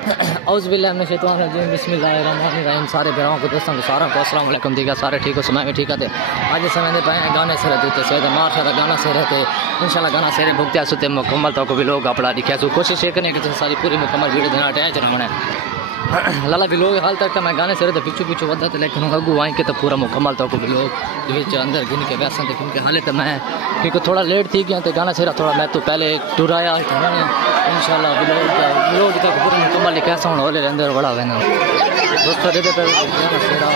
اعوذ باللہ من الشیطان الرجیم بسم اللہ الرحمن الرحیم. سارے بھراؤں کو دوستوں کو ساروں کو السلام علیکم. دیکھا سارے ٹھیک ہو سمے میں ٹھیک ہے. آج سمے دے پائے گانے سے رہتے سوید ماشاء اللہ گانا سے رہتے انشاءاللہ گانا سے بھگتے سوتے مکمل تو کو بھی لوگ اپنا دکھا سو کوشش یہ کرنے کہ ساری پوری مکمل ویڈیو دینا اٹیچ رہنا لالا بھی لوگ حال تک میں گانے سے رہتے پیچھو پیچھو ودھتے لیکن اگو آئیں کہ تو پورا مکمل تو کو بھی لوگ اندر گن کے ویسے گن کے حالت میں کیونکہ تھوڑا لیٹ تھی گیا تو گانا سے تھوڑا میں تو پہلے ٹرایا انشاءاللہ بلوگ تک پورا مکمل کیسا ہونا والے اندر بڑا ہونا دوستوں رہتے پہ گانا سیرا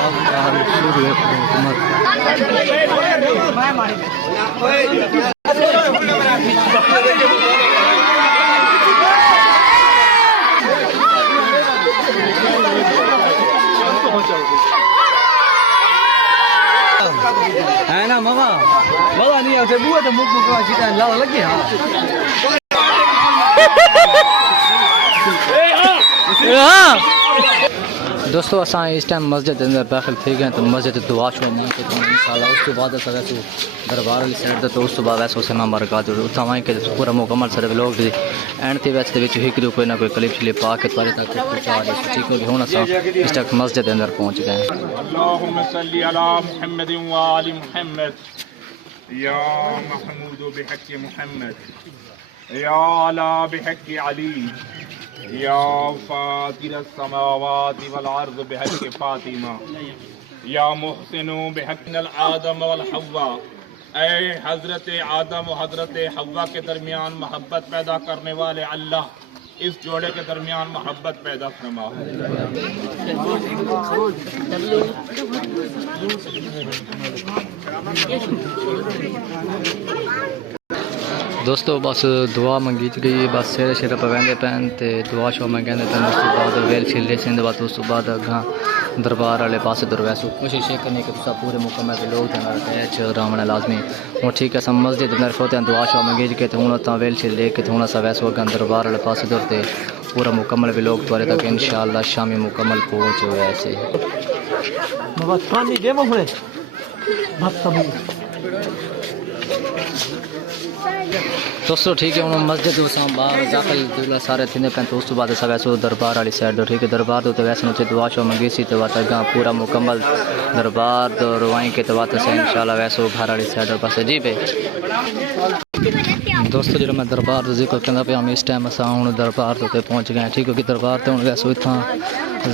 ہے نا ماما مزہ نہیں آتے بوا تو مک مک چیٹا لالا لگی ہاں دوستو اساں اس ٹائم مسجد اندر داخل تھی گئے تو مسجد دعا شو نہیں کہ انشاءاللہ اس کے بعد اسا ویسو دربار والی سائڈ تے تو اس کے بعد ویسو سنا برکات اتھاں وہیں کہ پورا مکمل سارے لوگ دی اینڈ تے ویسے وچ ہکری کوئی نہ کوئی کلپ چلی پا کے تارے تک پہنچا دے ٹھیک ہو گیا ہن اساں اس تک مسجد اندر پہنچ گئے. اللهم صل على محمد وآل محمد یا محمود بحق محمد یا علی بحق علی یا فاطر السماوات والارض بحق فاطمہ یا محسن بحق الآدم والحوا. اے حضرت آدم و حضرت حوا کے درمیان محبت پیدا کرنے والے اللہ اس جوڑے کے درمیان محبت پیدا فرما. دوستو بس دعا منگیچ گئی بس سیرے شیرے پویندے پین تے دعا شو منگیندے پین اس کے بعد ویل چھلے سندے بعد اس کے بعد اگاں دربار والے پاسے درویسو کوشش یہ کرنے کہ تسا پورے مکمل تے لوگ تے اٹیچ رامنا لازمی ہوں ٹھیک ہے سم مسجد اندر کھوتے ہیں دعا شو منگیچ کے تے ہن تاں ویل چھلے کے ہن اسا ویسو اگاں دربار والے پاسے دورتے پورا مکمل بھی لوگ توارے تک انشاءاللہ شامی مکمل پہنچ ویسے بس پانی دے مفرے بس سب دوستو ٹھیک ہے ہوں مسجد اساں باہر داخل دولا سارے تھیندے پین تو اس تو بعد اسا ویسو دربار والی سائڈ ٹھیک ہے دربار تو ویسے اتنے دعا شو منگی سی تو وات اگاں پورا مکمل دربار تو روائیں کے تو وات سے انشاءاللہ ویسو گھر والی سائڈ پاسے جی بے دوستو جو میں دربار تو ذکر کرنا پہ ہم اس ٹائم اساں ہوں دربار تو پہنچ گئے ٹھیک ہے کہ دربار تو ہوں ویسو اتھاں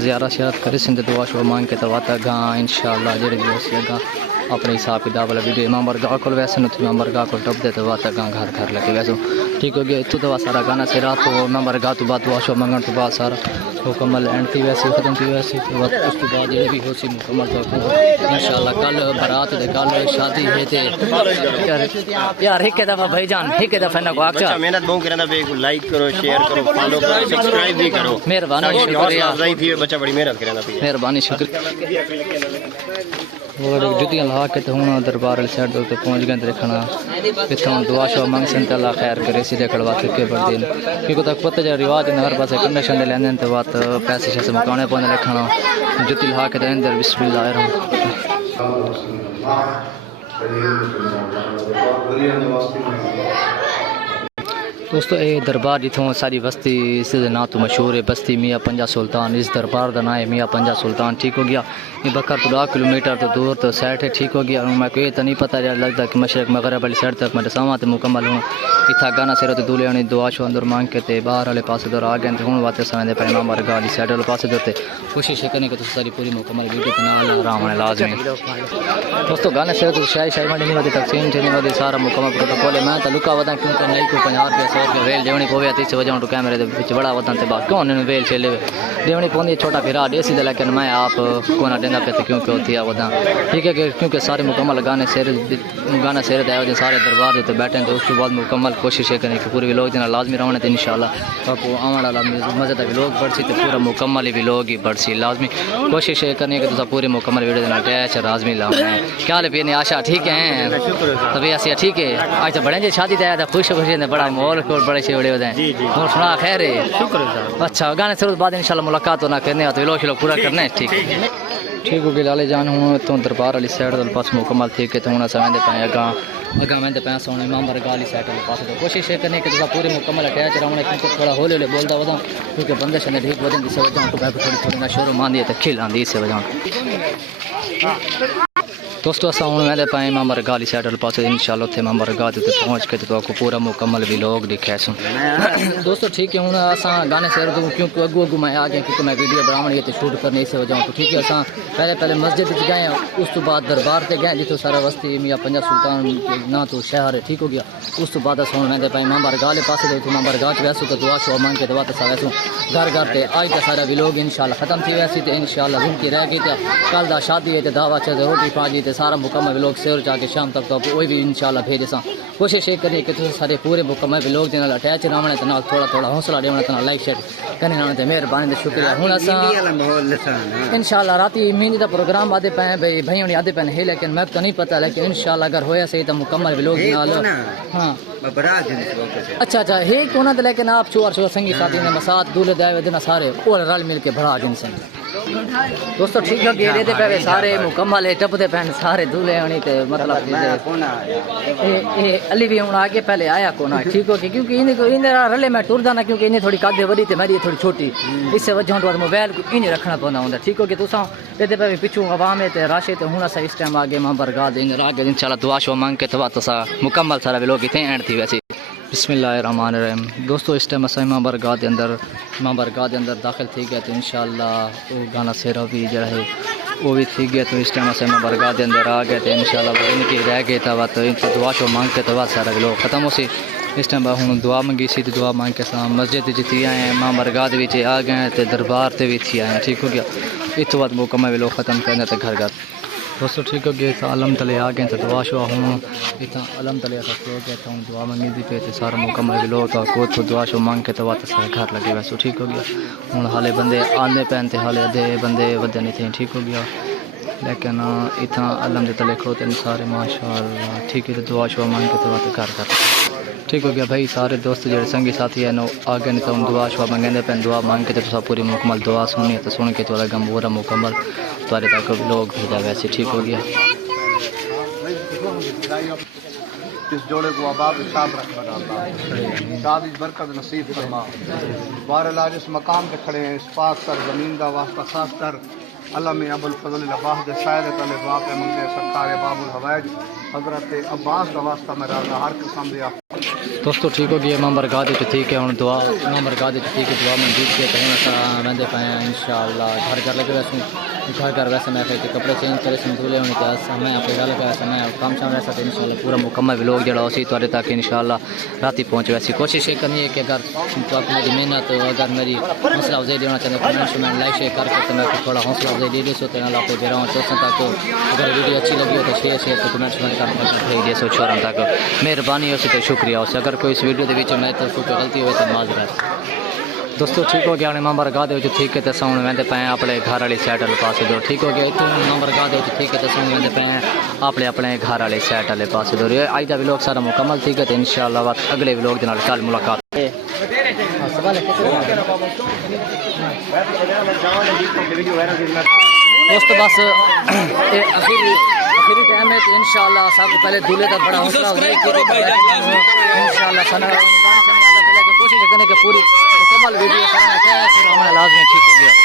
زیارہ شیارت کری سندے دعا شو مانگ کے تو وات اگاں انشاءاللہ جڑی بھی اسی اگاں اپنے حساب کتاب والا ویڈیو امام برگاہ کو ویسے نہیں امام برگاہ کو ٹپ دے تو بات گاں گھر گھر لگے ویسے ٹھیک ہو گیا اتو تو سارا گانا سے رات کو امام برگاہ تو بعد دعا شو منگن تو بعد سارا مکمل اینڈ تھی ویسے ختم تھی ویسے تو اس کے بعد یہ بھی ہو سی مکمل تو انشاءاللہ کل برات دے کل شادی ہے تے یار ایک دفعہ بھائی جان ایک دفعہ نہ کو اچھا محنت بہت کرنا بے کو لائک کرو شیئر کرو فالو کرو سبسکرائب بھی کرو مہربانی شکریہ تھی بچہ بڑی محنت کرنا پی مہربانی شکریہ اور جتیاں لا کے تو ہوں دربار والی سائڈ تے پہنچ گئے دیکھنا اتوں دعا شو منگ سن تے اللہ خیر کرے سی کڑوا کے بڑھ دین کیونکہ تک پتہ جا رواج ہر پاسے کنڈے شنڈے لیندے تے بات پیسے شیسے مکانے پوندے لکھنا جتی لا کے اندر بسم اللہ الرحمن دوستو اے دربار جتوں ساری بستی اس نا تو مشہور ہے بستی میاں پنجا سلطان اس دربار دا نام ہے میاں پنجا سلطان ٹھیک ہو گیا یہ بکر تو 2 کلومیٹر تو دور تو سائٹ ہے ٹھیک ہو گیا میں کوئی تو نہیں پتہ لگتا کہ مشرق مغرب والی سائڈ تک میں سامات مکمل ہوں اتھا گانا سر تو دولے ہونی دعا شو اندر مانگ کے تے باہر والے پاسے دور آ گئے تے ہن واتے سمے دے پے امام برگاہ والی سائڈ والے پاسے دور تے کوشش کرنے کہ ساری پوری مکمل ویڈیو تے نال آرام ہے لازمی دوستو گانے سر تو شاہی منڈی نہیں ودی تقسیم چنی ودی سارا مکمل پروٹوکول ہے میں تو لکا ودا کیونکہ نہیں کو 50 روپے 100 روپے ویل دیونی پوے 30 وجہ تو کیمرے دے وچ بڑا ودا تے با کون نے ویل چلے دیونی پوندی چھوٹا پھرا دیسی دے لیکن میں آپ کو نہ دیندا پے کیوں کہ ہوتی ہے ودا ٹھیک ہے کیونکہ سارے مکمل گانے سر دے جو سارے دربار تے بیٹھے تو اس کے بعد مکمل کوشش کرنے کہ پورے لوگ دینا لازمی رہنا تے انشاءاللہ کو آمن والا مزے دا لوگ بڑھ تے پورا مکمل بھی لوگ ہی بڑھ سی لازمی کوشش کرنے کہ تسا پورے مکمل ویڈیو دینا اٹیچ لازمی لاؤں کیا حال ہے آشا ٹھیک ہے تبھی ایسے ٹھیک ہے آج تو بڑے جی شادی تے آیا تھا خوش خوشی نے بڑا ماحول کو بڑے سے ویڈیو دیں اور سنا خیر ہے اچھا گانے سے بعد انشاءاللہ ملاقات ہونا کرنے تو لوگ پورا کرنا ہے ٹھیک ہے ٹھیک ہو گیا لالے جان ہوں تو دربار والی سائڈ دل پاس مکمل تھی کہ تو ہوں اساں ویندے پئے اگاں ویندے پئے سونے امام برگاہ والی سائڈ والے پاس تو کوشش یہ کرنے کہ تساں پورے مکمل اٹیچ رہنا کیونکہ تھوڑا ہولے ہولے بولدا ودا کیونکہ بندے شنے ٹھیک ودن دی سے وجہ تو تھوڑی تھوڑی نہ شروع ماندی ہے تے کھل آندی اس وجہ دوستو اساں ہوں ویندے پئے امام برگاہ والی سائڈ والے پاس انشاءاللہ تے امام برگاہ تے پہنچ کے تو کو پورا مکمل ویلوگ دکھائے سوں دوستو ٹھیک ہے ہوں اساں گانے سے تو کیونکہ اگو میں آ گیا کیونکہ میں ویڈیو بناونی تے شوٹ کرنے اس وجہ تو ٹھیک ہے اساں پہلے مسجد وچ گئے اس تو بعد دربار تے گئے جتھوں سارا وستی میاں پنجا سلطان کے نا تو شہر ہے ٹھیک ہو گیا اس تو بعد اساں ویندے پئے امام برگاہ والے پاسے تے امام برگاہ تے ویسو تے دعا شو مانگ کے دعا تے ویسو گھر تے آج تے سارا ویلوگ انشاءاللہ ختم تھی ویسی تے انشاءاللہ زندگی رہ گئی تے کل دا شادی ہے تے دعوت تے روٹی پاجی تے سارا مکمل ویلوگ سیر جا کے شام تک تو وہ بھی انشاءاللہ بھیج ساں کوشش یہ کریں کہ تساں سارے پورے مکمل ویلوگ دے نال اٹیچ رہنا تے نال تھوڑا تھوڑا حوصلہ دینا تے نال لائک شیئر کرنے تے مہربانی تے شکریہ ہن اساں انشاءاللہ راتی مہندی دا پروگرام آدے پے بھائی بھائی ہن آدے پے ہے لیکن میں تو نہیں پتہ لیکن انشاءاللہ اگر ہویا صحیح تو مکمل ویلوگ نال ہاں اچھا ہے کونا تے لیکن آپ چور سنگی ساتھی نے مسات دولے دے دینا سارے اور رل مل کے بڑا جن سے دوستو ٹھیک ہے گیڑے دے پے سارے مکمل ہے ٹپ دے پین سارے دولے ہونی تے مطلب اے علی بھی ہن آگے پہلے آیا کونا ٹھیک ہو کہ کیونکہ ان رلے میں ٹردا نہ کیونکہ ان تھوڑی قد بڑی تے میری تھوڑی چھوٹی اس وجہ تو موبائل کو ان رکھنا پوندا ہوندا ٹھیک ہو کہ تساں تے پے پیچھے عوام تے راشے تے ہن اسا اس ٹائم آگے ماں برگاہ دے راگے انشاءاللہ دعا شو مانگ کے تو تساں مکمل سارا ویلوگ ایتھے اینڈ تھی ویسے بسم اللہ الرحمن الرحیم دوستو اس ٹائم اساں امام برگاہ دے اندر داخل تھی گیا تو انشاءاللہ وہ گانا سیرا بھی جڑا ہے وہ بھی تھی گیا تو اس ٹائم اساں امام برگاہ دے اندر آ گئے تو انشاءاللہ وہ ان کی رہ گئے تو ان سے دعا شو مانگ کے تو سارا ویلوگ ختم ہو سی اس ٹائم ہن دعا منگی سی تو دعا مانگ کے ساں مسجد جتی آئے ہیں امام برگاہ دے وچ آ گئے تے دربار تے بھی تھی آئے ہیں ٹھیک ہو گیا اس تو بعد مکمل ویلوگ ختم کرنا تے گھر دوستو ٹھیک ہو گیا تو علم تلے آ گئے تو دعا شوا ہوں اتنا علم تلے ہو گیا تو دعا منگی دی پہ تو سارا مکمل ویلوگ تو کو تو دعا شو مانگ کے تو سارے گھر لگے ویسو ٹھیک ہو گیا ہوں حالے بندے آنے پہن تے حالے ادھے بندے ودے نہیں تھے ٹھیک ہو گیا لیکن اتنا علم دے تلے کھڑوتے ہیں سارے ماشاءاللہ ٹھیک ہے تو دعا شوا مانگ کے تو گھر ٹھیک ہو گیا بھائی سارے دوست جڑے سنگی ساتھی ہیں آگے نہیں تو دعا شوا منگے پہ دعا مانگ کے تو پوری مکمل دعا سنی تو سن کے تو گم پورا مکمل تارے تک لوگ بھیجا ویسے ٹھیک ہو گیا اس جوڑے کو آباد صاحب رکھنا اللہ شادی برکت نصیب فرما بہرحال آج اس مقام پہ کھڑے ہیں اس پاک سر زمین کا واسطہ خاص کر اللہ میں ابو الفضل العباس شاید تعالی باپ منگے سرکار باب الحوائج حضرت عباس کا واسطہ میں راضا ہر قسم دیا دوستو ٹھیک ہو گیا امام برگاہ دے ٹھیک ہے ہن دعا امام برگاہ دے ٹھیک ہے دعا منظور کے کہیں اساں وندے پے انشاءاللہ گھر لگے ویسے گھر ویسے میں کہ کپڑے چینج کرے سن دھولے ہونے تے سمے اپنے گل پہ سمے کام شام ویسا تے انشاءاللہ پورا مکمل ویلوگ جڑا اسی تواڈے تک انشاءاللہ راتی پہنچ ویسی کوشش یہ کرنی ہے کہ اگر تو میری محنت اگر میری حوصلہ افزائی دینا چاہتے کمنٹس میں لائک شیئر کر کے میں تھوڑا حوصلہ افزائی دے دے سو تے اللہ کو دے رہا ہوں تو تک اگر ویڈیو اچھی لگی ہو تو شیئر تو کمنٹس میں کر کے دے سو چھوڑن تک مہربانی ہو سی تے شکریہ ہو سی اگر کوئی اس ویڈیو دے وچ میں تو کوئی غلطی ہوئے تو معذرت دوستو ٹھیک ہو گیا امام برگاہ دے وچ ٹھیک ہے تے ساؤنڈ ویندے پے اپنے گھر والی سائڈ والے پاسے دو ٹھیک ہو گیا اتنے امام برگاہ دے وچ ٹھیک ہے تے ساؤنڈ ویندے پے اپنے گھر والے سائڈ والے پاسے دو اج دا ویلوگ سارا مکمل ٹھیک ہے تے انشاءاللہ اگلے ویلوگ دے نال کل ملاقات دوست بس آخری ٹائم ہے تو انشاءاللہ سب پہلے دولے کا بڑا حوصلہ انشاءاللہ کوشش کرنے کے پوری مکمل ویڈیو لازمی ٹھیک ہو گیا